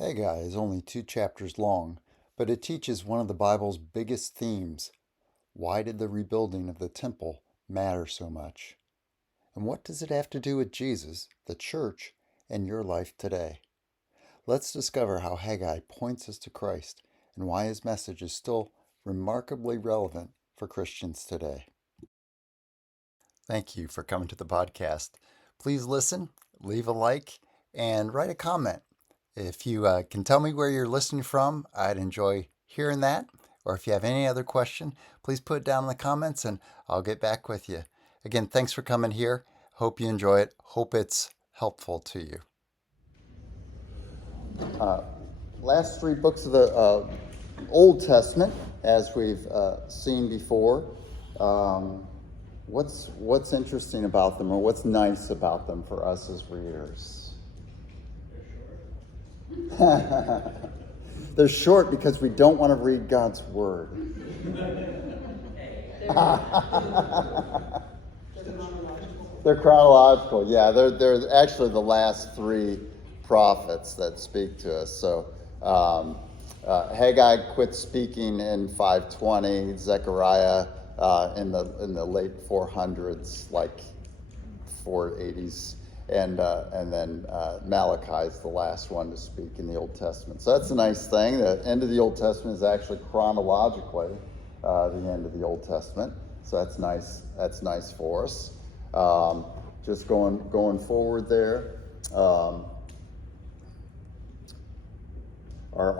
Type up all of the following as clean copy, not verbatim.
Haggai is only 2 chapters long, but it teaches one of the Bible's biggest themes. Why did the rebuilding of the temple matter so much? And what does it have to do with Jesus, the church, and your life today? Let's discover how Haggai points us to Christ and why his message is still remarkably relevant for Christians today. Thank you for coming to the podcast. Please listen, leave a like, and write a comment. If you can tell me where you're listening from, I'd enjoy hearing that. Or if you have any other question, please put it down in the comments and I'll get back with you. Again, thanks for coming here. Hope you enjoy it. Hope it's helpful to you. Last three books of the Old Testament, as we've seen before. What's interesting about them, or what's nice about them for us as readers? They're short because we don't want to read God's Word. They're chronological. Yeah, they're actually the last three prophets that speak to us. So Haggai quit speaking in 520. Zechariah in the late 400s, like 480s. And then Malachi is the last one to speak in the Old Testament. So that's a nice thing. The end of the Old Testament is actually chronologically the end of the Old Testament. So that's nice. That's nice for us. Just going forward there. Our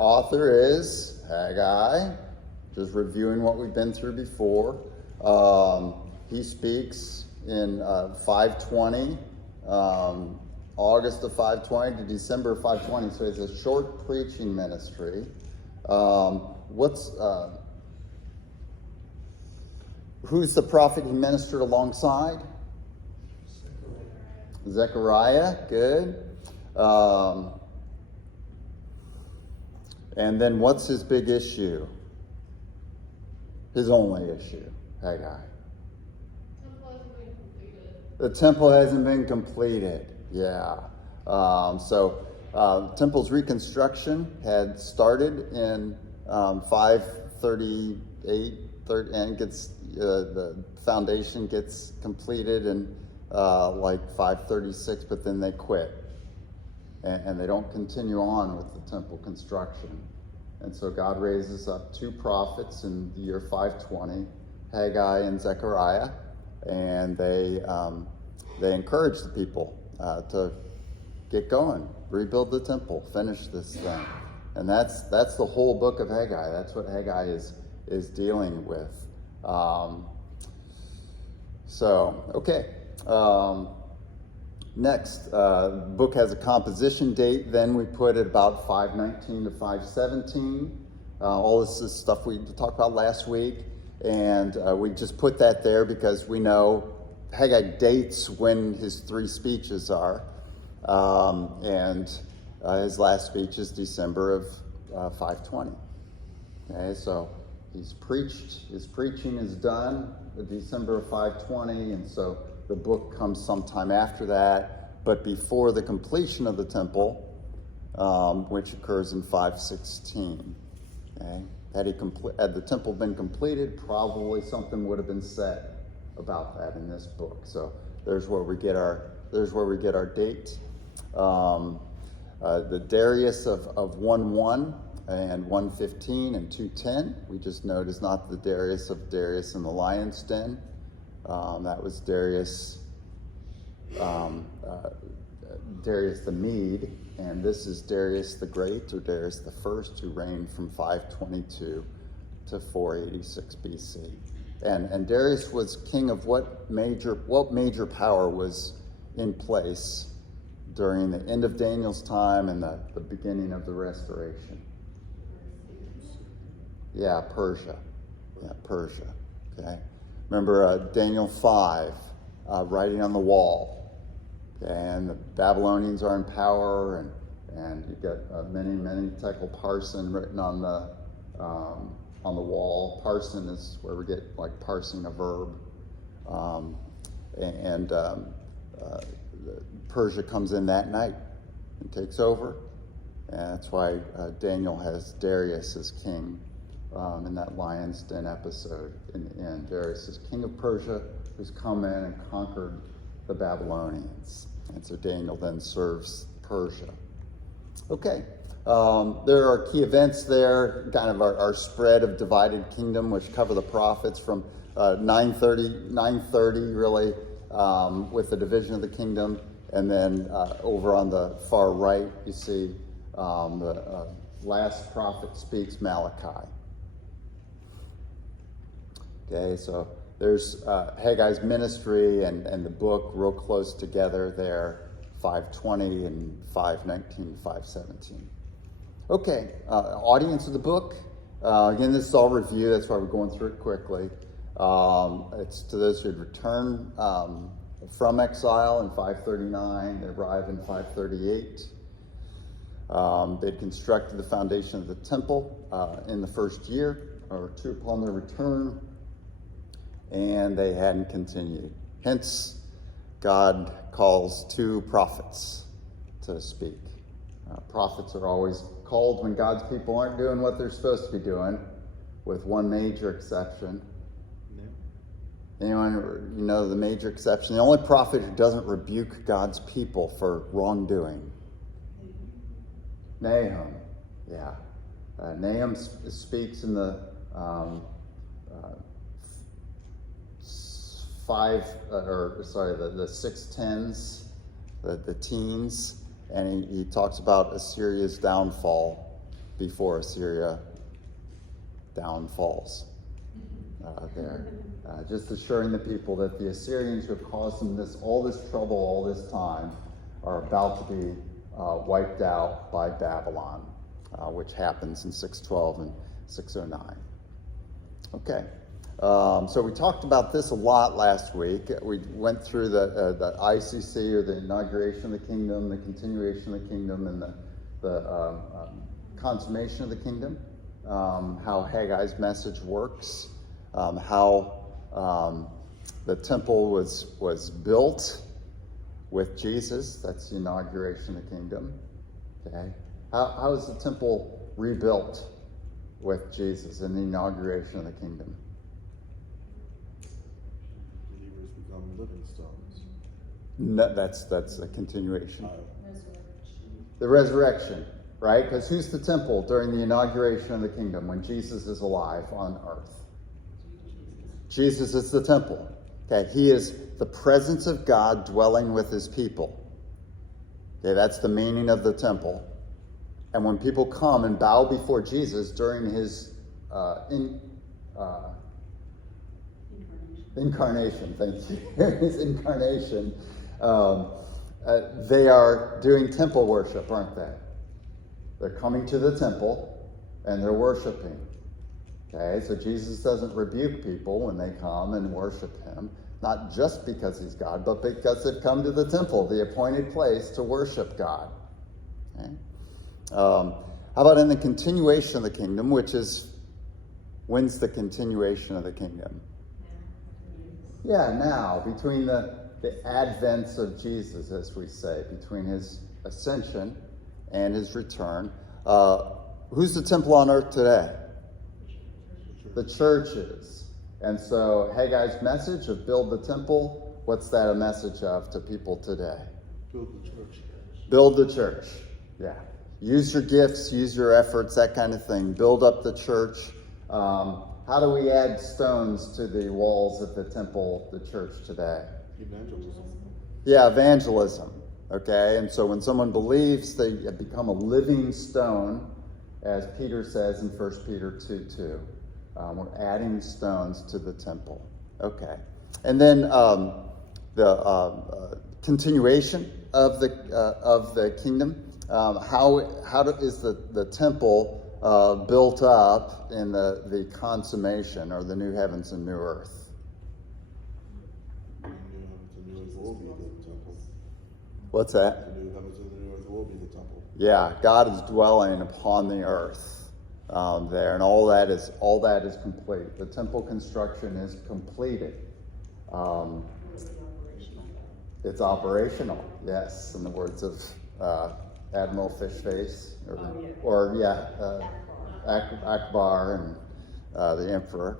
author is Haggai. Just reviewing what we've been through before. He speaks in 520. August of 520 to December of 520, so it's a short preaching ministry. Who's the prophet he ministered alongside? Zechariah, good. And then what's his big issue? His only issue, Haggai. The temple hasn't been completed. Yeah. Temple's reconstruction had started in 538, and the foundation gets completed in like 536, but then they quit. And they don't continue on with the temple construction. And so God raises up two prophets in the year 520, Haggai and Zechariah. And they encourage the people to get going, rebuild the temple, finish this thing, and that's the whole book of Haggai. That's what Haggai is dealing with. Next, the book has a composition date. Then we put it about 519 to 517. All this is stuff we talked about last week. And we just put that there because we know Haggai dates when his three speeches are. And his last speech is December of 520. Okay, so he's preached. His preaching is done December of 520. And so the book comes sometime after that, but before the completion of the temple, which occurs in 516. Okay. Had the temple been completed, probably something would have been said about that in this book. So there's where we get our date. The Darius of 1:1 and 1:15 and 2:10. We just note is not the Darius of Darius in the lion's den. That was Darius the Mede, and this is Darius the Great, or Darius the First, who reigned from 522 to 486 BC. And Darius was king of what major power was in place during the end of Daniel's time and the beginning of the restoration? Yeah, Persia. Okay. Remember Daniel 5, writing on the wall. Okay, and the Babylonians are in power, and you've got many tekel parson written on the wall. Parson is where we get like parsing a verb. Persia comes in that night and takes over. And that's why Daniel has Darius as king in that lion's den episode in the end. Darius is king of Persia, who's come in and conquered the Babylonians. And so Daniel then serves Persia. Okay. There are key events there, kind of our spread of divided kingdom, which cover the prophets from 930 really, with the division of the kingdom. And then over on the far right, you see the last prophet speaks, Malachi. Okay, so there's Haggai's ministry and the book real close together there, 520 and 519, 517. Okay, audience of the book. Again, this is all review. That's why we're going through it quickly. It's to those who had returned from exile in 539. They arrived in 538. They'd constructed the foundation of the temple in the first year or two upon their return, and they hadn't continued. Hence, God calls two prophets to speak. Prophets are always called when God's people aren't doing what they're supposed to be doing, with one major exception. Anyone, you know the major exception? The only prophet who doesn't rebuke God's people for wrongdoing. Nahum, yeah. Nahum speaks in the the 610s, the teens, and he talks about Assyria's downfall before Assyria downfalls. There, just assuring the people that the Assyrians who have caused them all this trouble all this time are about to be wiped out by Babylon, which happens in 612 and 609. Okay, so we talked about this a lot last week. We went through the ICC, or the inauguration of the kingdom, the continuation of the kingdom, and the consummation of the kingdom, how Haggai's message works, how the temple was built with Jesus. That's the inauguration of the kingdom. Okay, how is the temple rebuilt with Jesus in the inauguration of the kingdom? Believers become living stones. No, that's a continuation. The resurrection, right? Because who's the temple during the inauguration of the kingdom when Jesus is alive on earth? Jesus is the temple. Okay, he is the presence of God dwelling with his people. Okay, that's the meaning of the temple. And when people come and bow before Jesus during his incarnation, thank you, his incarnation, they are doing temple worship, aren't they? They're coming to the temple and they're worshiping. Okay, so Jesus doesn't rebuke people when they come and worship him, not just because he's God, but because they've come to the temple, the appointed place to worship God. Okay? How about in the continuation of the kingdom, which is, when's the continuation of the kingdom? Yeah, now, between the advents of Jesus, as we say, between his ascension and his return. Who's the temple on earth today? The church is. And so Haggai's message of build the temple, what's that a message of to people today? Build the church. Build the church. Yeah. Use your gifts, use your efforts, that kind of thing. Build up the church. How do we add stones to the walls of the temple, the church today? Evangelism. Yeah, evangelism. Okay, and so when someone believes, they become a living stone, as Peter says in 1 Peter 2:2. We're adding stones to the temple. Okay, and then the continuation of the kingdom. Is the temple built up in the consummation, or the new heavens and new earth? The new heavens and new earth will be the temple. What's that? The new heavens and the new earth will be the temple. Yeah, God is dwelling upon the earth there, and all that is complete. The temple construction is completed. It's operational, yes, in the words of Admiral Fish Face, Akbar and the emperor.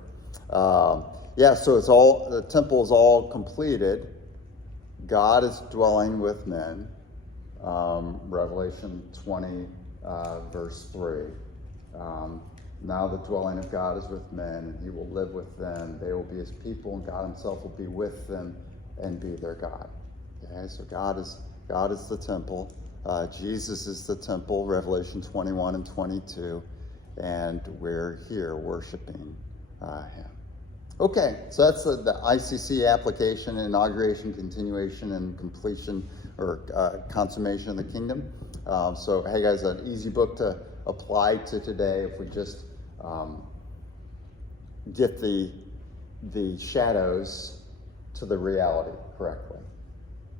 So it's all, the temple is all completed. God is dwelling with men. Revelation 20, verse 3. Now the dwelling of God is with men, and he will live with them. They will be his people, and God himself will be with them and be their God. Okay, so God is the temple. Jesus is the temple, Revelation 21 and 22. And we're here worshiping him. Okay, so that's the ICC application, inauguration, continuation, and completion or consummation of the kingdom. So Haggai is an easy book to apply to today if we just get the shadows to the reality correctly.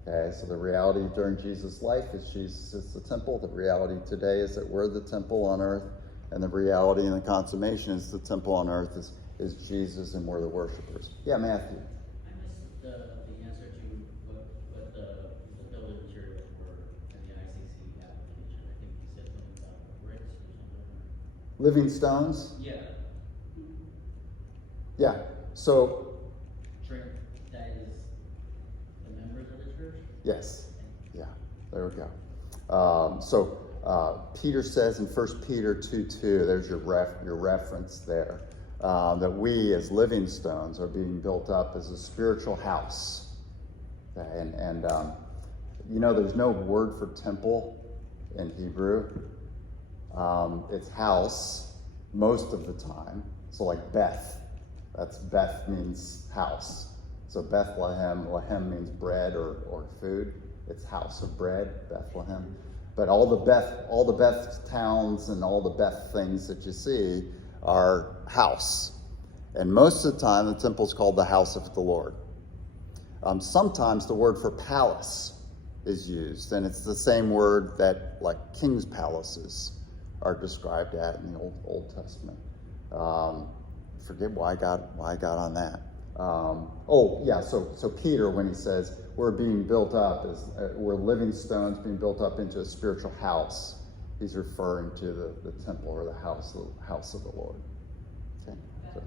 Okay, so the reality during Jesus' life is Jesus is the temple. The reality today is that we're the temple on earth, and the reality in the consummation is the temple on earth is Jesus, and we're the worshipers. Yeah, Matthew. I missed the answer to what the building materials were in the ICC application. I think you said something about bricks or something. Living stones? Yeah. Yeah. So, That is the members of the church? yes. Yeah, there we go. Peter says in 1 Peter 2:2, there's your reference there, that we as living stones are being built up as a spiritual house. Okay, and there's no word for temple in Hebrew. It's house most of the time. So like Beth, Beth means house. So Bethlehem, Lahem means bread or food. It's house of bread, Bethlehem. But all the Beth towns and all the Beth things that you see are house. And most of the time, the temple is called the house of the Lord. Sometimes the word for palace is used, and it's the same word that like king's palaces are described at in the Old Testament. Forget why I got on that. So Peter, when he says we're being built up, we're living stones being built up into a spiritual house, he's referring to the temple or the house of the Lord. Okay. So,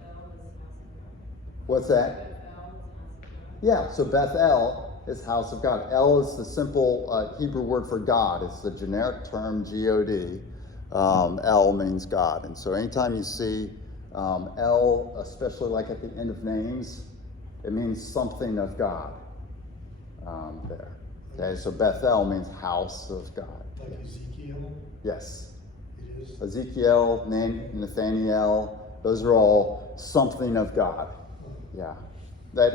what's that? Yeah, so Bethel is house of God. El is the simple Hebrew word for God. It's the generic term G-O-D. El means God. And so anytime you see El, especially like at the end of names, it means something of God there. Okay, so Bethel means house of God. Like Ezekiel? Yes. It is? Ezekiel, Nathaniel, those are all something of God. Yeah.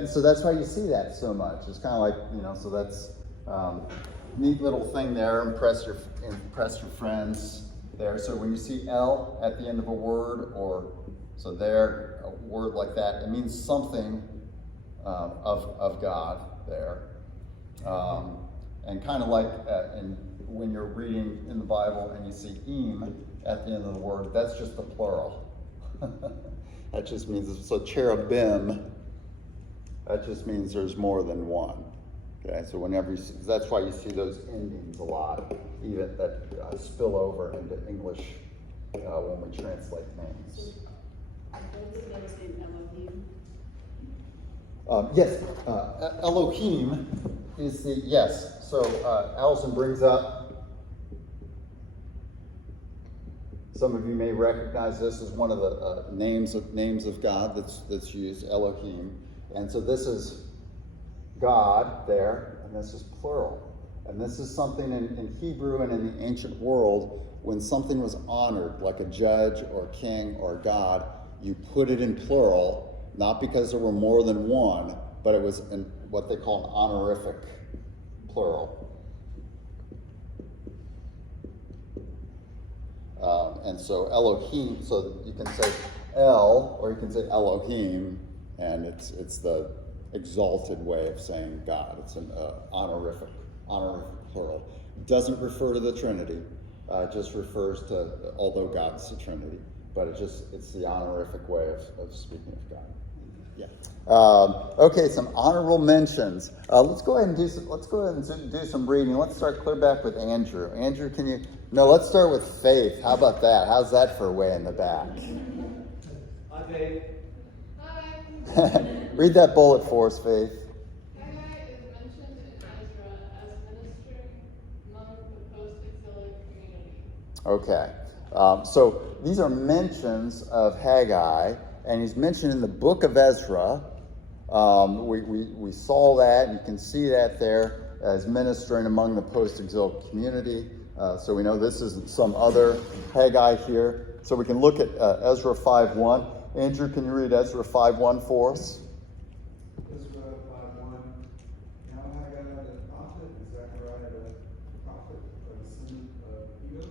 So that's why you see that so much. It's kind of like, so that's neat little thing there. Impress your friends there. So when you see El at the end of a word, so there, a word like that, it means something of God there. And kind of like when you're reading in the Bible and you see Im at the end of the word, that's just the plural. That just means, so cherubim, that just means there's more than one. Okay, so whenever that's why you see those endings a lot, even that spill over into English when we translate names. Yes, Elohim is yes. So Allison brings up, some of you may recognize this as one of the names of God that's used, Elohim. And so this is God there, and this is plural. And this is something in Hebrew and in the ancient world, when something was honored, like a judge or a king or a god, you put it in plural, not because there were more than one, but it was in what they call an honorific plural. And so Elohim, so you can say El, or you can say Elohim, and it's the exalted way of saying God. It's an honorific plural. It doesn't refer to the Trinity. It just refers to, although God's the Trinity, but it's the honorific way of speaking of God. Yeah. Okay, some honorable mentions. Let's go ahead and do some reading. Let's start clear back with Andrew. Andrew, can you? No, let's start with Faith. How about that? How's that for way in the back? Hi, Faith. Hi. Read that bullet for us, Faith. Haggai is mentioned in Ezra as ministering among the post-exilic community. Okay. So these are mentions of Haggai, and he's mentioned in the book of Ezra. We saw that, you can see that there as ministering among the post-exilic community. So we know this isn't some other Haggai here. So we can look at Ezra 5:1. Andrew, can you read Ezra 5:1 for us? Ezra 5:1. Now Haggai the prophet and Zechariah the prophet of the son of Edom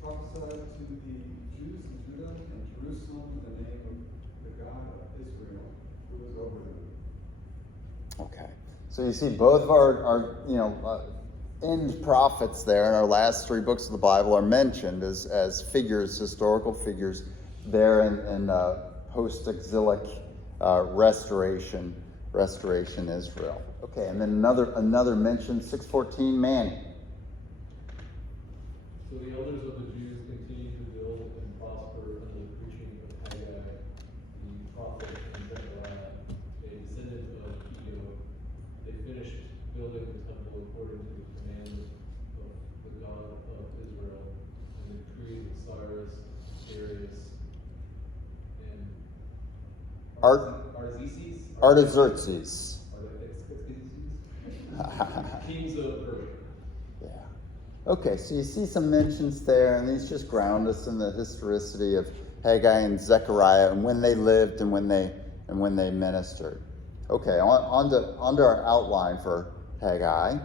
prophesied to the Jews in Judah and Jerusalem in the name of the God of Israel, who is over them. Okay. So you see both of our end prophets there in our last three books of the Bible are mentioned as figures, historical figures, there in post-exilic restoration Israel. Okay, and then another mention, 6:14, Manny. So the elders of the Jews continued to build and prosper under the preaching of Haggai, the prophet, and Zechariah, a descendant of Edo. They finished building the temple according to the command of the God of Israel and the decree of Cyrus, Darius, and Artaxerxes. Artaxerxes, kings of Persia. Yeah. Okay, so you see some mentions there, and these just ground us in the historicity of Haggai and Zechariah and when they lived and when they ministered. Okay, on to our outline for Haggai.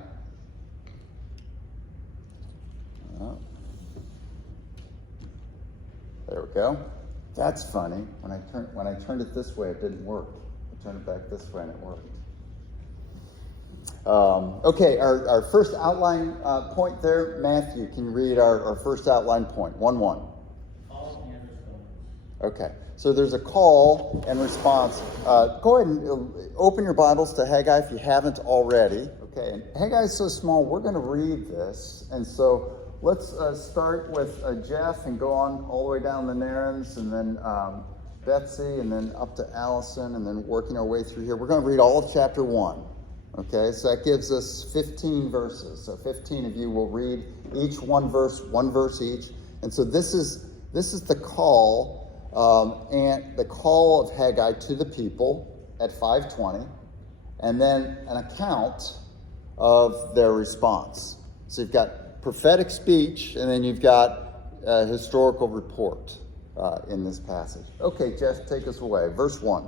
There we go. That's funny. When I turned it this way, it didn't work. I turned it back this way, and it worked. Okay, our first outline point there, Matthew, can you read our first outline point, 1:1? Call and response. Okay, so there's a call and response. Go ahead and open your Bibles to Haggai if you haven't already. Okay, and Haggai is so small, we're going to read this, and so let's start with Jeff and go on all the way down the Narrans, and then Betsy, and then up to Allison, and then working our way through here. We're going to read all of chapter 1. Okay, so that gives us 15 verses. So 15 of you will read each one verse each. And so this is the call, and the call of Haggai to the people at 5:20, and then an account of their response. So you've got prophetic speech, and then you've got a historical report in this passage. Okay, Jeff, take us away. Verse 1.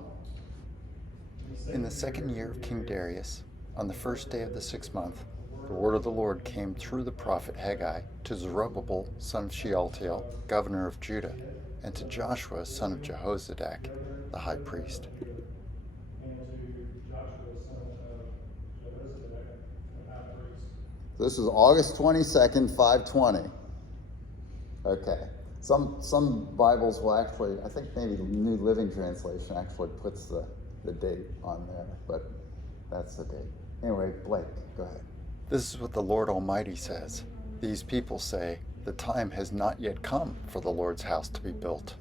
In the second year of King Darius, on the first day of the 6th month, the word of the Lord came through the prophet Haggai to Zerubbabel, son of Shealtiel, governor of Judah, and to Joshua, son of Jehozadak, the high priest. This is August 22nd, 5:20. Okay. Some Bibles will actually, I think maybe the New Living Translation actually puts the date on there, but that's the date. Anyway, Blake, go ahead. This is what the Lord Almighty says. These people say, the time has not yet come for the Lord's house to be built.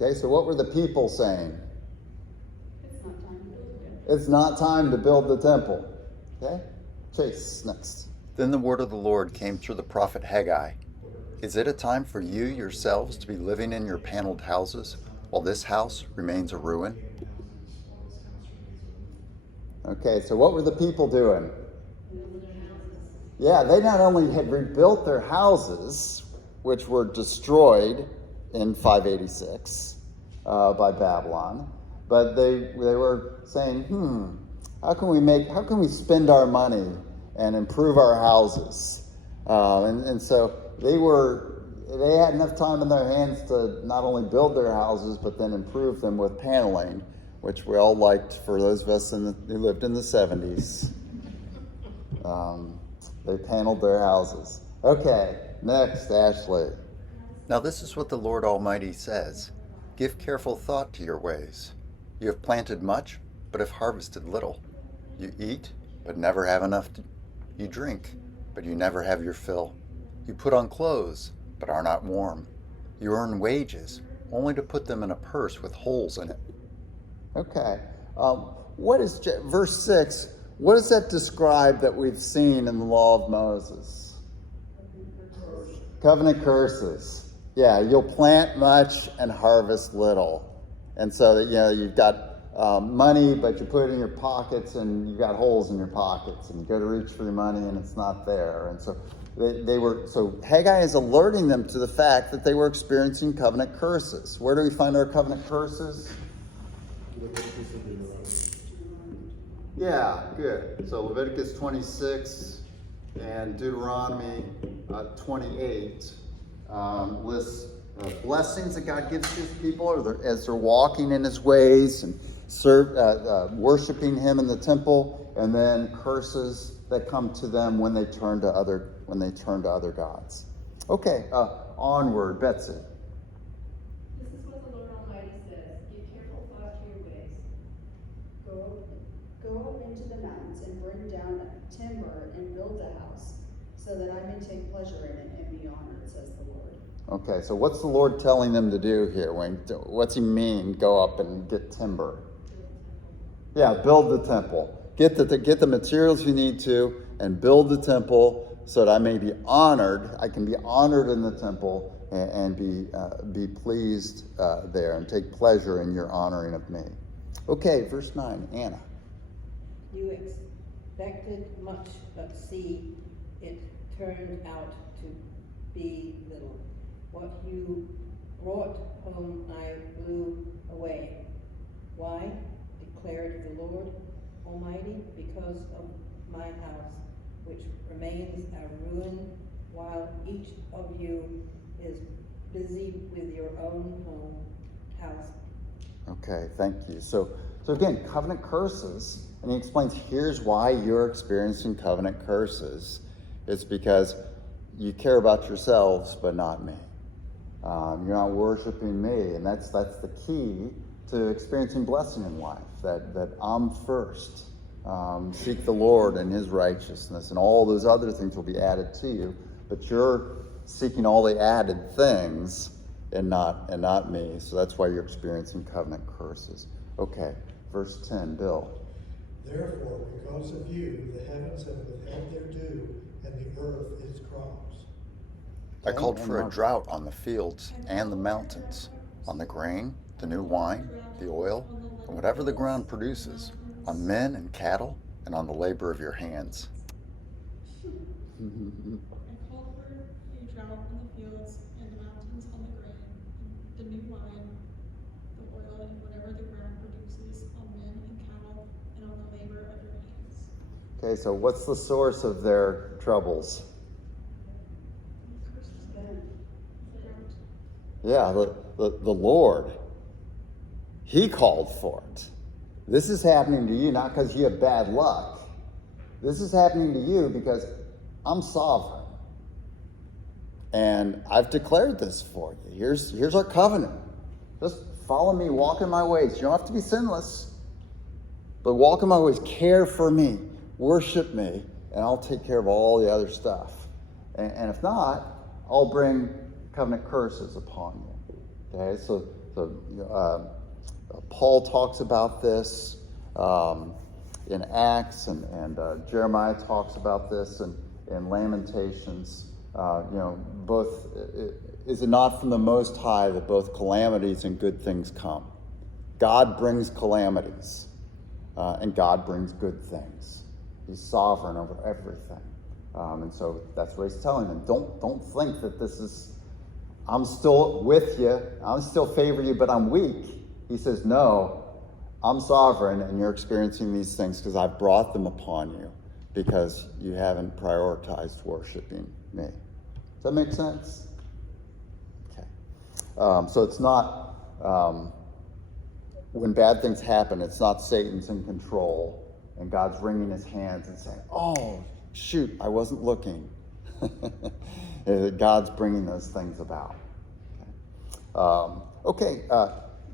Okay, so what were the people saying? It's not time to build It's not time to build it. the temple. Okay? Chase, next. Then the word of the Lord came through the prophet Haggai. Is it a time for you yourselves to be living in your paneled houses, while this house remains a ruin? Okay, so what were the people doing? Yeah, they not only had rebuilt their houses, which were destroyed in 586 by Babylon, but they were saying, how can we spend our money and improve our houses? And so they had enough time in their hands to not only build their houses, but then improve them with paneling, which we all liked for those of us who lived in the 70s. They paneled their houses. Okay, next, Ashley. Now this is what the Lord Almighty says. Give careful thought to your ways. You have planted much, but have harvested little. You eat, but never have enough. You drink, but you never have your fill. You put on clothes, but are not warm. You earn wages, only to put them in a purse with holes in it. Okay. What is verse 6? What does that describe that we've seen in the law of Moses? Covenant curses. Yeah, you'll plant much and harvest little. And so that you've got money, but you put it in your pockets and you've got holes in your pockets, and you go to reach for your money and it's not there. And so so Haggai is alerting them to the fact that they were experiencing covenant curses. Where do we find our covenant curses? Yeah, good. So Leviticus 26 and Deuteronomy 28 lists blessings that God gives to his people as they're walking in his ways and worshiping him in the temple, and then curses that come to them when they turn to other gods. Okay, onward, Betsy. This is what the Lord Almighty says: give careful thought to your ways. Go up into the mountains and bring down timber and build the house, so that I may take pleasure in it and be honored, says the Lord. Okay, so what's the Lord telling them to do here? What's he mean, go up and get timber? Yeah, build the temple. Get the materials you need to and build the temple so that I may be honored. I can be honored in the temple and be pleased there and take pleasure in your honoring of me. Okay, verse 9, Anna. You expected much, but see, it turned out to be little. What you brought home I blew away. Why? Declared the Lord Almighty, because of my house, which remains a ruin, while each of you is busy with your own house. Okay, thank you. So again, covenant curses, and he explains here's why you're experiencing covenant curses. It's because you care about yourselves, but not me. You're not worshiping me, and that's the key to experiencing blessing in life. That I'm first. Seek the Lord and his righteousness, and all those other things will be added to you. But you're seeking all the added things and not me. So that's why you're experiencing covenant curses. Okay, verse 10, Bill. Therefore, because of you, the heavens have withheld their dew, and the earth its crops. I called for a drought on the fields and the mountains, on the grain, the new wine, the oil, and whatever the ground produces, on men and cattle, and on the labor of your hands. I called for a drought on the fields and the mountains, on the grain, the new wine, the oil, and whatever the ground produces, on men and cattle, and on the labor of your hands. Okay, so what's the source of their troubles? Yeah, the Lord. He called for it. This is happening to you not because you have bad luck. This is happening to you because I'm sovereign. And I've declared this for you. Here's our covenant. Just follow me, walk in my ways. You don't have to be sinless, but walk in my ways. Care for me, worship me, and I'll take care of all the other stuff. And if not, I'll bring covenant curses upon you. Okay, so Paul talks about this in Acts, and Jeremiah talks about this in Lamentations. Both is it not from the Most High that both calamities and good things come? God brings calamities, and God brings good things. He's sovereign over everything, and so that's what he's telling them. Don't think that this is, I'm still with you, I'm still favor you, but I'm weak. He says, no, I'm sovereign, and you're experiencing these things because I've brought them upon you because you haven't prioritized worshiping me. Does that make sense? Okay. So it's not, when bad things happen, it's not Satan's in control and God's wringing his hands and saying, oh, shoot, I wasn't looking. God's bringing those things about. Okay,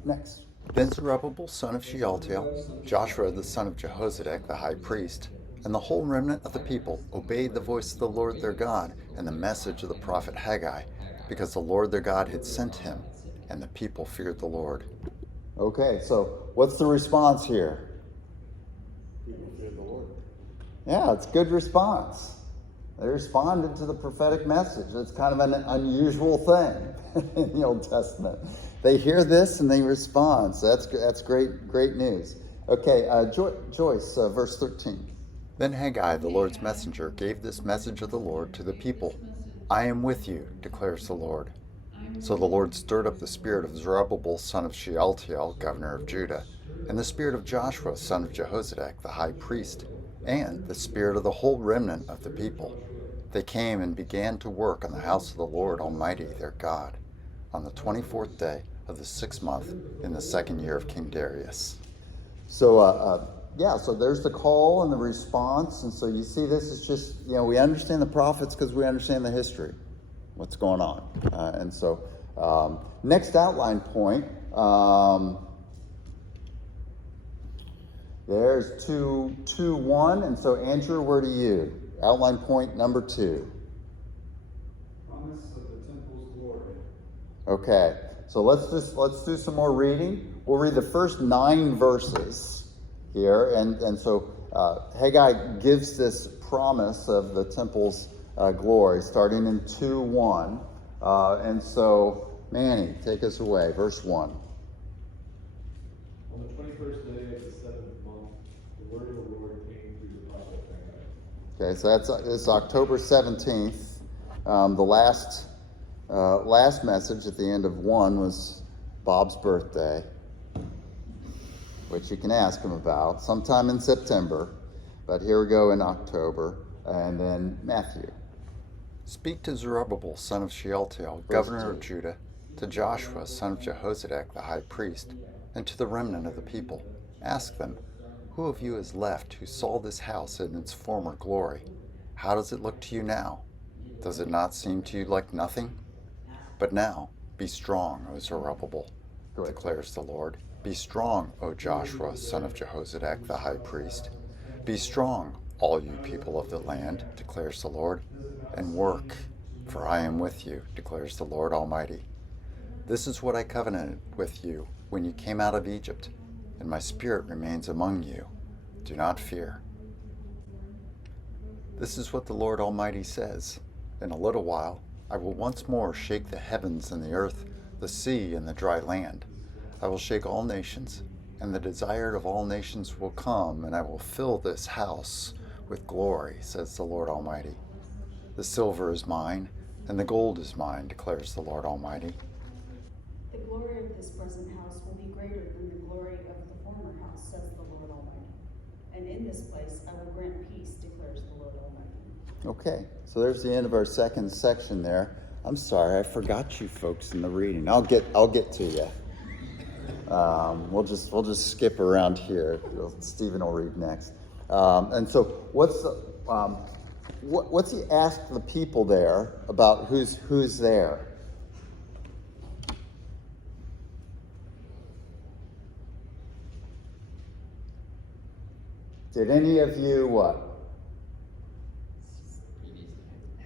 next. Then Zerubbabel son of Shealtiel, Joshua the son of Jehozadak the high priest, and the whole remnant of the people obeyed the voice of the Lord their God and the message of the prophet Haggai, because the Lord their God had sent him, and the people feared the Lord. Okay, so what's the response here? People fear the Lord. Yeah, it's a good response. They responded to the prophetic message. It's kind of an unusual thing in the Old Testament. They hear this and they respond. So that's great news. Okay, Joyce, verse 13. Then Haggai, the Lord's messenger, gave this message of the Lord to the people. I am with you, declares the Lord. So the Lord stirred up the spirit of Zerubbabel, son of Shealtiel, governor of Judah, and the spirit of Joshua, son of Jehozadak, the high priest, and the spirit of the whole remnant of the people. They came and began to work on the house of the Lord Almighty, their God, on the 24th day of the 6th month in the 2nd year of King Darius. So, so there's the call and the response. And so you see this is just, we understand the prophets because we understand the history, what's going on. And so next outline point, there's 2:1. And so Andrew, where to you? Outline point number 2. Promise of the temple's glory. Okay, so let's do some more reading. We'll read the first 9 verses here, and so Haggai gives this promise of the temple's glory, starting in 2:1. And so, Manny, take us away, verse 1. On the 21st day of the 7th month, the word of the Lord came through the prophet Haggai. Okay, so it's October 17th. The last message at the end of 1 was Bob's birthday, which you can ask him about sometime in September. But here we go in October, and then Matthew. Speak to Zerubbabel, son of Shealtiel, governor of Judah, to Joshua, son of Jehozadak, the high priest, and to the remnant of the people. Ask them, who of you is left who saw this house in its former glory? How does it look to you now? Does it not seem to you like nothing? But now, be strong, O Zerubbabel, declares the Lord. Be strong, O Joshua, son of Jehozadak, the high priest. Be strong, all you people of the land, declares the Lord, and work, for I am with you, declares the Lord Almighty. This is what I covenanted with you when you came out of Egypt, and my spirit remains among you. Do not fear. This is what the Lord Almighty says. In a little while, I will once more shake the heavens and the earth, the sea and the dry land. I will shake all nations, and the desired of all nations will come, and I will fill this house with glory, says the Lord Almighty. The silver is mine, and the gold is mine, declares the Lord Almighty. The glory of this present house will be greater than the glory of the former house, says the Lord Almighty. And in this place I will grant peace, declares the Lord Almighty. Okay, so there's the end of our second section there. I'm sorry, I forgot you folks in the reading. I'll get to you. We'll just skip around here. Stephen will read next. And so what's he asked the people there about who's there? Did any of you what?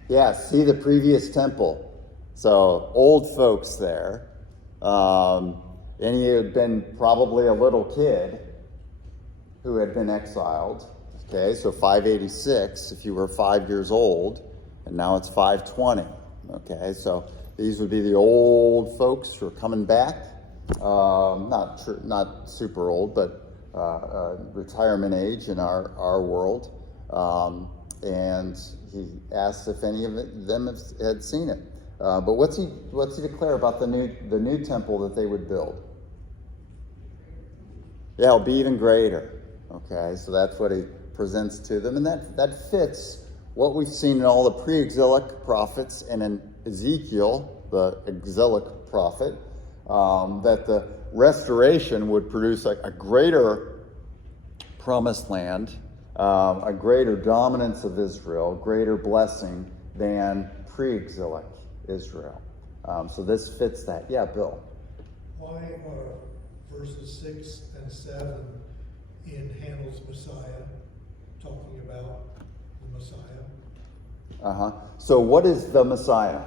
Yeah, see the previous temple. So old folks there. Any who had been probably a little kid who had been exiled. Okay, so 586 if you were 5 years old, and now it's 520. Okay, so these would be the old folks who are coming back. Not super old, but retirement age in our world. And he asks if any of them had seen it. But what's he declare about the new temple that they would build? Yeah, it'll be even greater. Okay, so that's what he presents to them, and that fits what we've seen in all the pre-exilic prophets and in Ezekiel, the exilic prophet, that the restoration would produce a greater promised land, a greater dominance of Israel, greater blessing than pre-exilic Israel. So this fits that. Yeah, Bill. Why are verses 6 and 7 in Handel's Messiah, talking about the Messiah. So what is the Messiah?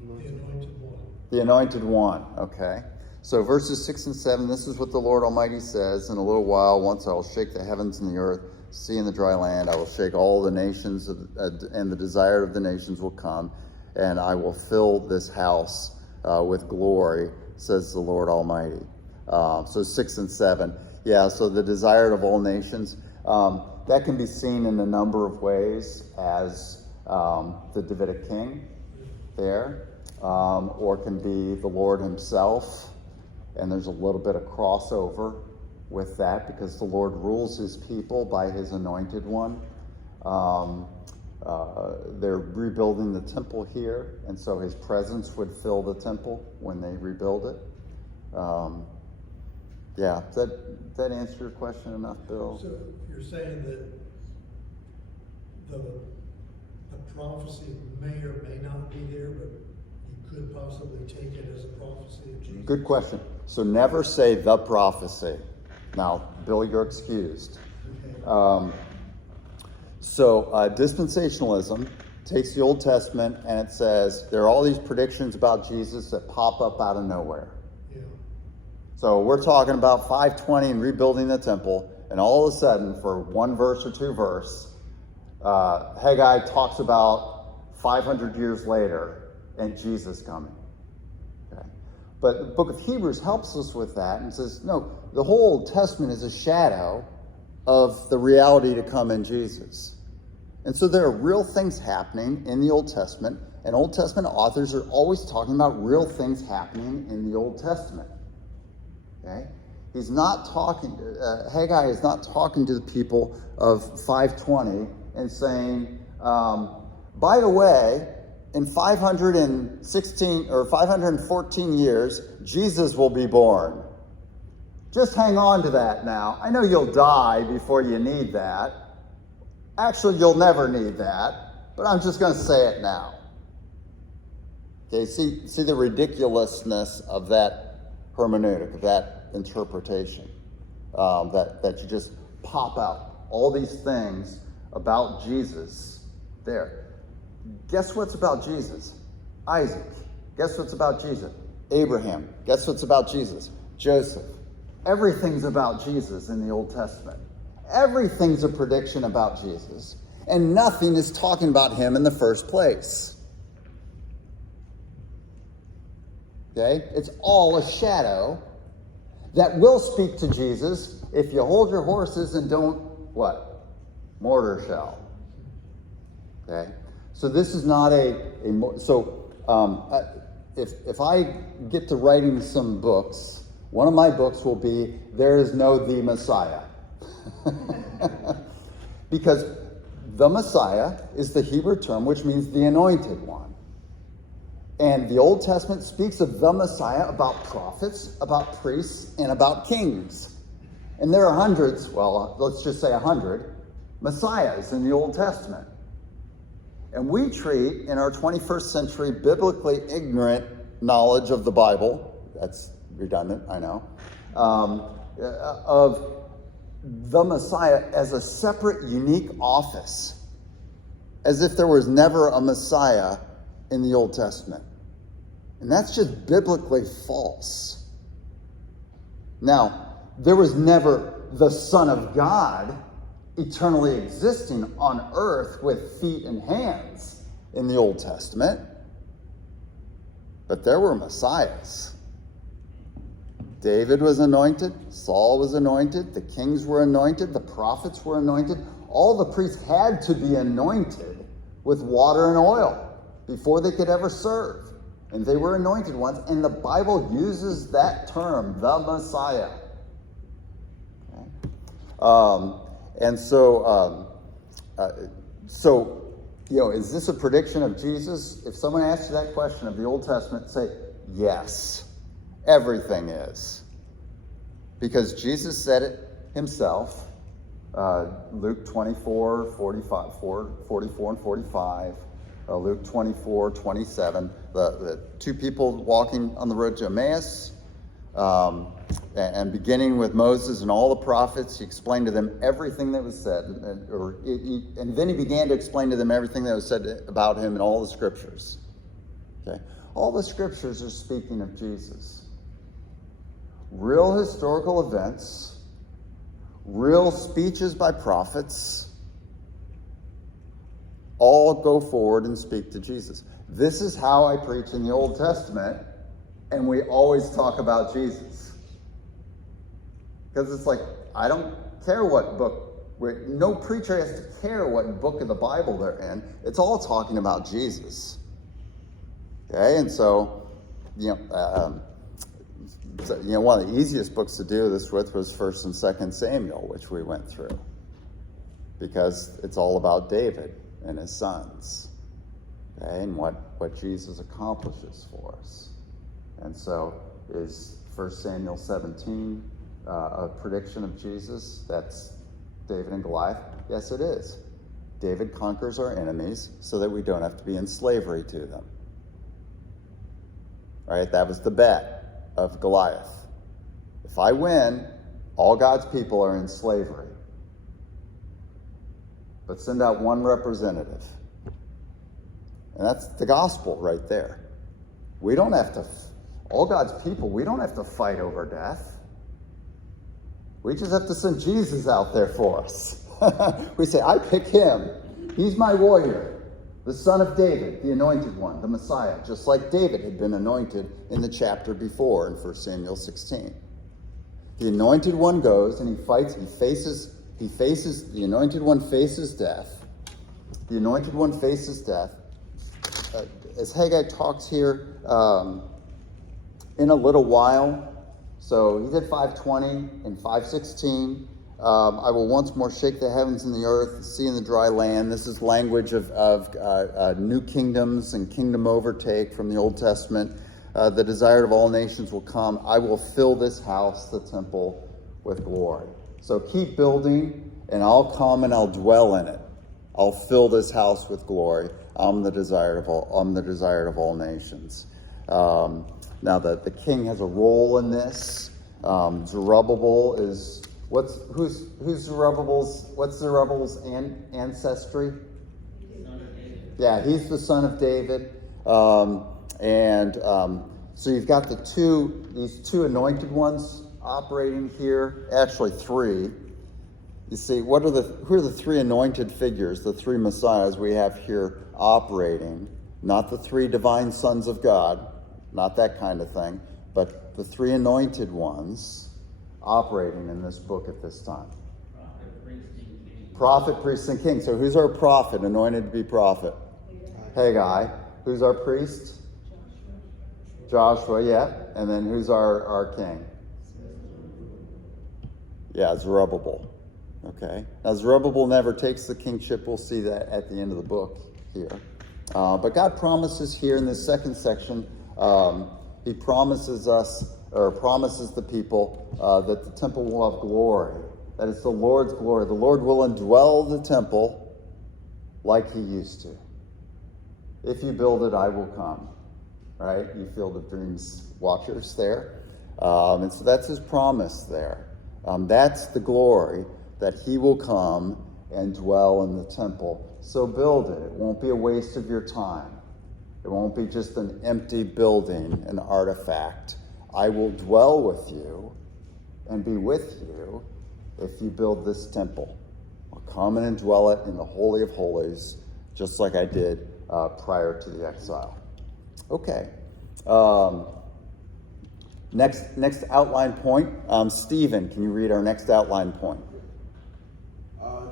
The anointed one. The anointed one, okay. So verses 6 and 7, this is what the Lord Almighty says, in a little while, once I will shake the heavens and the earth, sea and the dry land, I will shake all the nations, and the desire of the nations will come, and I will fill this house with glory, says the Lord Almighty. So 6 and 7, yeah, so the desire of all nations, that can be seen in a number of ways as the Davidic king there, or can be the Lord himself. And there's a little bit of crossover with that because the Lord rules his people by his anointed one. They're rebuilding the temple here, and so his presence would fill the temple when they rebuild it. Yeah, does that answer your question enough, Bill? So you're saying that the prophecy may or may not be there, but you could possibly take it as a prophecy of Jesus? Good question. So never say the prophecy. Now, Bill, you're excused. Okay. Dispensationalism takes the Old Testament and it says there are all these predictions about Jesus that pop up out of nowhere. Yeah. So we're talking about 520 and rebuilding the temple, and all of a sudden, for one verse or two verse, Haggai talks about 500 years later and Jesus coming. Okay. But the book of Hebrews helps us with that and says, no, the whole Old Testament is a shadow of the reality to come in Jesus. And so there are real things happening in the Old Testament, and Old Testament authors are always talking about real things happening in the Old Testament. Okay? He's not talking, Haggai is not talking to the people of 520 and saying, by the way, in 516 or 514 years, Jesus will be born. Just hang on to that now. I know you'll die before you need that. Actually, you'll never need that, but I'm just going to say it now. Okay, see the ridiculousness of that hermeneutic, of that interpretation, that you just pop out all these things about Jesus there. Guess what's about Jesus? Isaac. Guess what's about Jesus? Abraham. Guess what's about Jesus? Joseph. Everything's about Jesus in the Old Testament. Everything's a prediction about Jesus, and nothing is talking about him in the first place. Okay? It's all a shadow that will speak to Jesus if you hold your horses and don't, what? Mortar shell. Okay? So this is not if I get to writing some books, one of my books will be, There Is No The Messiah. Because the Messiah is the Hebrew term which means the anointed one. And the Old Testament speaks of the Messiah about prophets, about priests, and about kings. And there are hundreds, well, let's just say 100 Messiahs in the Old Testament. And we treat, in our 21st century, biblically ignorant knowledge of the Bible, that's redundant, I know, of the Messiah as a separate, unique office, as if there was never a Messiah in the Old Testament. And that's just biblically false. Now, there was never the Son of God eternally existing on earth with feet and hands in the Old Testament. But there were messiahs. David was anointed, Saul was anointed, the kings were anointed, the prophets were anointed. All the priests had to be anointed with water and oil before they could ever serve. And they were anointed ones, and the Bible uses that term, the Messiah. Okay. Is this a prediction of Jesus? If someone asks you that question of the Old Testament, say, yes, everything is. Because Jesus said it himself, Luke 24, 44 and 45, Luke 24, 27, the two people walking on the road to Emmaus, And beginning with Moses and all the prophets, he explained to them everything that was said, and then he began to explain to them everything that was said about him in all the scriptures. Okay, all the scriptures are speaking of Jesus. Real historical events, real speeches by prophets, all go forward and speak to Jesus. This is how I preach in the Old Testament, and we always talk about Jesus. Because it's like, I don't care what book, no preacher has to care what book of the Bible they're in. It's all talking about Jesus. Okay, and so, one of the easiest books to do this with was 1st and 2nd Samuel, which we went through. Because it's all about David and his sons. Okay, and what Jesus accomplishes for us. And so, is 1 Samuel 17 a prediction of Jesus? That's David and Goliath? Yes, it is. David conquers our enemies so that we don't have to be in slavery to them. Right? That was the bet of Goliath. If I win, all God's people are in slavery. But send out one representative. And that's the gospel right there. We don't have to, all God's people, we don't have to fight over death. We just have to send Jesus out there for us. We say, I pick him. He's my warrior. The son of David, the anointed one, the Messiah, just like David had been anointed in the chapter before in 1 Samuel 16. The anointed one goes and he fights, the anointed one faces death. The anointed one faces death. As Haggai talks here, in a little while, so he did 5:20 and 5:16. I will once more shake the heavens and the earth, the sea and the dry land. This is language of new kingdoms and kingdom overtake from the Old Testament. The desire of all nations will come. I will fill this house, the temple, with glory. So keep building, and I'll come and I'll dwell in it. I'll fill this house with glory. I'm the desired of all nations. Now the king has a role in this. Zerubbabel is what's Zerubbabel's ancestry? Son of David. Yeah, he's the son of David. So you've got these two anointed ones operating here. Actually, three. You see, who are the three anointed figures, the three messiahs we have here operating? Not the three divine sons of God, not that kind of thing, but the three anointed ones operating in this book at this time. Prophet, priest, and king. Prophet, priest, and king. So who's our prophet, anointed to be prophet? Haggai. Who's our priest? Joshua, yeah. And then who's our king? Yeah, Zerubbabel. Okay. Now Zerubbabel never takes the kingship. We'll see that at the end of the book here. But God promises here in this second section, he promises us, or promises the people, that the temple will have glory. That it's the Lord's glory. The Lord will indwell the temple like he used to. If you build it, I will come. Right? You Field of Dreams watchers there. And so that's his promise there. That's the glory, that he will come and dwell in the temple. So build it. It won't be a waste of your time. It won't be just an empty building, an artifact. I will dwell with you and be with you if you build this temple. I'll come and dwell it in the Holy of Holies, just like I did prior to the exile. Okay. Next outline point. Stephen, can you read our next outline point?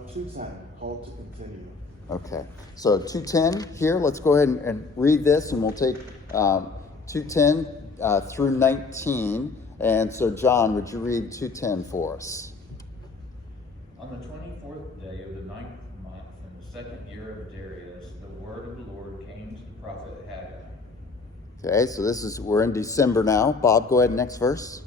2:10, call to continue. Okay. So 2:10 here. Let's go ahead and read this, and we'll take 2:10 through 19. And so, John, would you read 2:10 for us? On the 24th day of the 9th month, in the second year of Darius, the word of the Lord came to the prophet Haggai. Okay, so we're in December now. Bob, go ahead, next verse.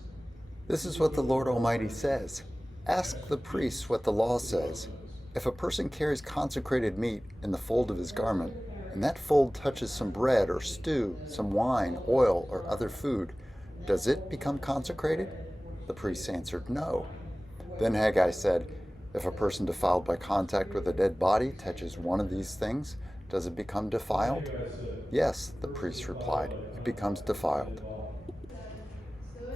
This is what the Lord Almighty says. Ask the priests what the law says. If a person carries consecrated meat in the fold of his garment, and that fold touches some bread or stew, some wine, oil, or other food, does it become consecrated? The priests answered, no. Then Haggai said, if a person defiled by contact with a dead body touches one of these things, does it become defiled? Yes, the priest replied, it becomes defiled.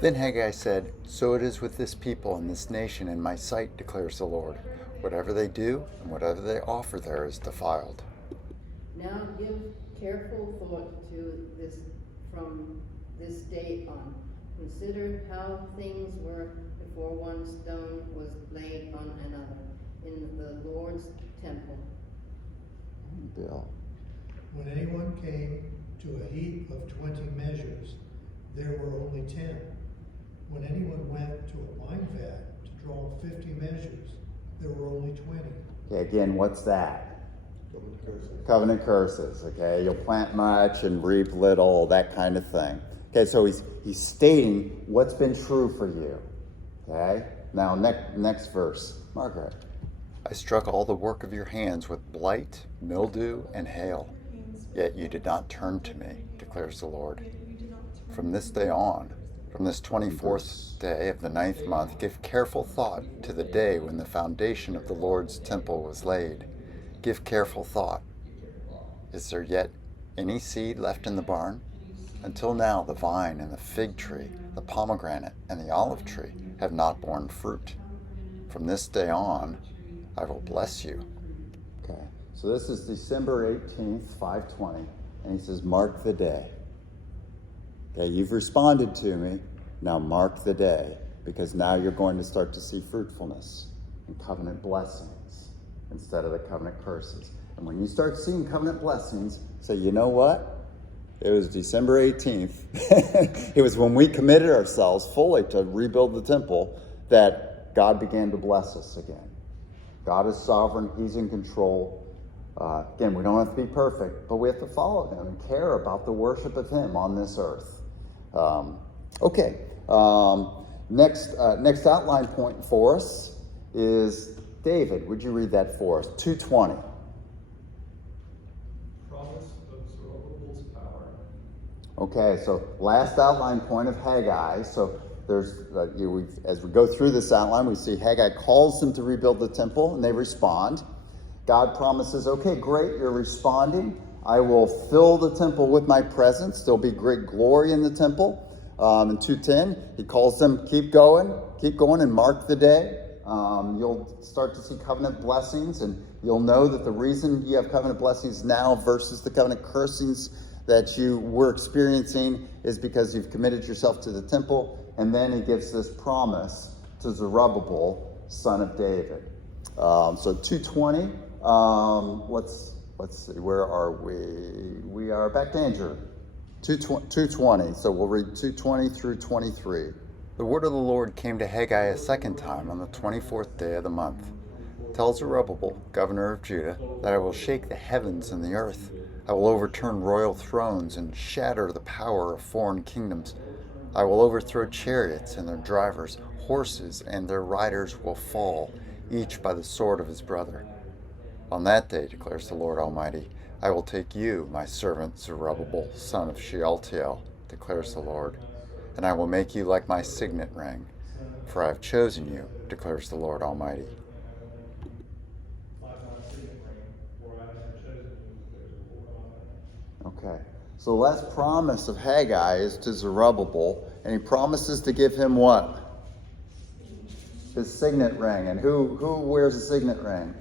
Then Haggai said, so it is with this people and this nation in my sight, declares the Lord. Whatever they do and whatever they offer there is defiled. Now give careful thought to this from this day on. Consider how things were before one stone was laid on another in the Lord's temple. Bill. When anyone came to a heap of 20 measures, there were only 10. When anyone went to a wine vat to draw 50 measures, there were only 20. Okay, again, what's that? Covenant curses, okay? You'll plant much and reap little, that kind of thing. Okay, so he's stating what's been true for you. Okay? Now, next verse. Margaret. I struck all the work of your hands with blight, mildew, and hail. Yet you did not turn to me, declares the Lord. From this day on, from this 24th day of the 9th month, give careful thought to the day when the foundation of the Lord's temple was laid. Give careful thought. Is there yet any seed left in the barn? Until now, the vine and the fig tree, the pomegranate and the olive tree have not borne fruit. From this day on, I will bless you. Okay, so this is December 18th, 520, and he says, mark the day. Okay, you've responded to me. Now mark the day, because now you're going to start to see fruitfulness and covenant blessings instead of the covenant curses. And when you start seeing covenant blessings, say, you know what? It was December 18th. It was when we committed ourselves fully to rebuild the temple that God began to bless us again. God is sovereign. He's in control. Again, we don't have to be perfect, but we have to follow him and care about the worship of him on this earth. Next outline point for us is David. Would you read that for us? 2:20. Promise of Zerubbabel's power. Okay, so last outline point of Haggai. So there's, as we go through this outline, we see Haggai calls them to rebuild the temple, and they respond. God promises, okay, great, you're responding. I will fill the temple with my presence. There'll be great glory in the temple. In 2:10, he calls them, keep going and mark the day. You'll start to see covenant blessings, and you'll know that the reason you have covenant blessings now versus the covenant cursings that you were experiencing is because you've committed yourself to the temple. And then he gives this promise to Zerubbabel, son of David. So 2:20, let's see, where are we? We are back to Andrew. 2:20, so we'll read 2:20 through 23. The word of the Lord came to Haggai a second time on the 24th day of the month. Tell Zerubbabel, governor of Judah, that I will shake the heavens and the earth. I will overturn royal thrones and shatter the power of foreign kingdoms. I will overthrow chariots and their drivers, horses and their riders will fall, each by the sword of his brother. On that day, declares the Lord Almighty, I will take you, my servant Zerubbabel, son of Shealtiel, declares the Lord, and I will make you like my signet ring, for I have chosen you, declares the Lord Almighty. Okay, so the last promise of Haggai is to Zerubbabel, and he promises to give him what? His signet ring. And who wears a signet ring?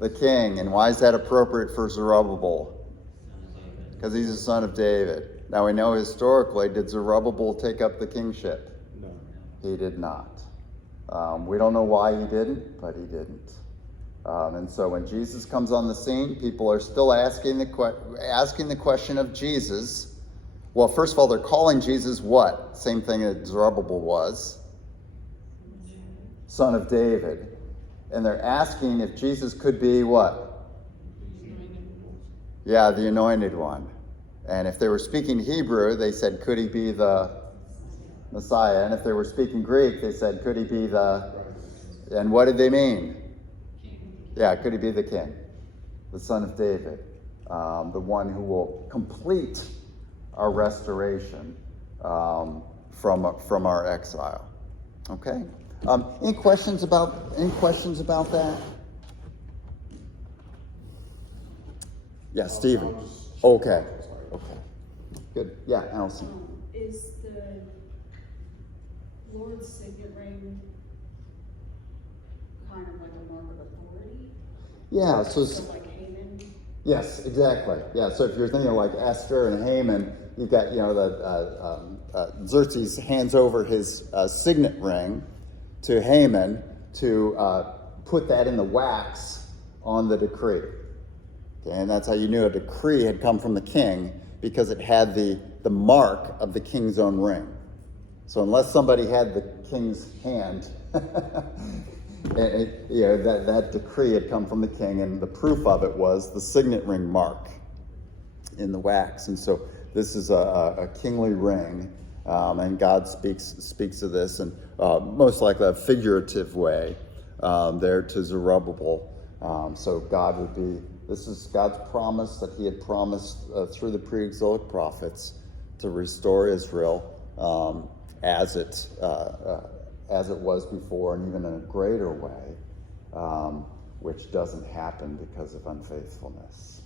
The king. And why is that appropriate for Zerubbabel? Because he's the son of David. Now we know historically, did Zerubbabel take up the kingship? No. He did not. We don't know why he didn't, but he didn't. And so when Jesus comes on the scene, people are still asking the question of Jesus. Well, first of all, they're calling Jesus what? Same thing that Zerubbabel was. Son of David. And they're asking if Jesus could be what? Yeah, the anointed one. And if they were speaking Hebrew, they said, could he be the Messiah? And if they were speaking Greek, they said, could he be the... And what did they mean? Yeah, could he be the king? The son of David. The one who will complete our restoration from our exile. Okay. Any questions about that? Yeah, Stephen. Okay. Okay. Good. Yeah, Allison. Is the Lord's signet ring kind of like a mark of authority? Yeah. So like Haman? yes, exactly. Yeah. So if you're thinking like Esther and Haman, you've got Xerxes hands over his signet ring to Haman to put that in the wax on the decree. Okay, and that's how you knew a decree had come from the king, because it had the mark of the king's own ring. So unless somebody had the king's hand, that decree had come from the king, and the proof of it was the signet ring mark in the wax. And so this is a kingly ring, and God speaks of this in most likely a figurative way there to Zerubbabel. So God would be. This is God's promise that He had promised through the pre-exilic prophets to restore Israel as it was before, and even in a greater way, which doesn't happen because of unfaithfulness.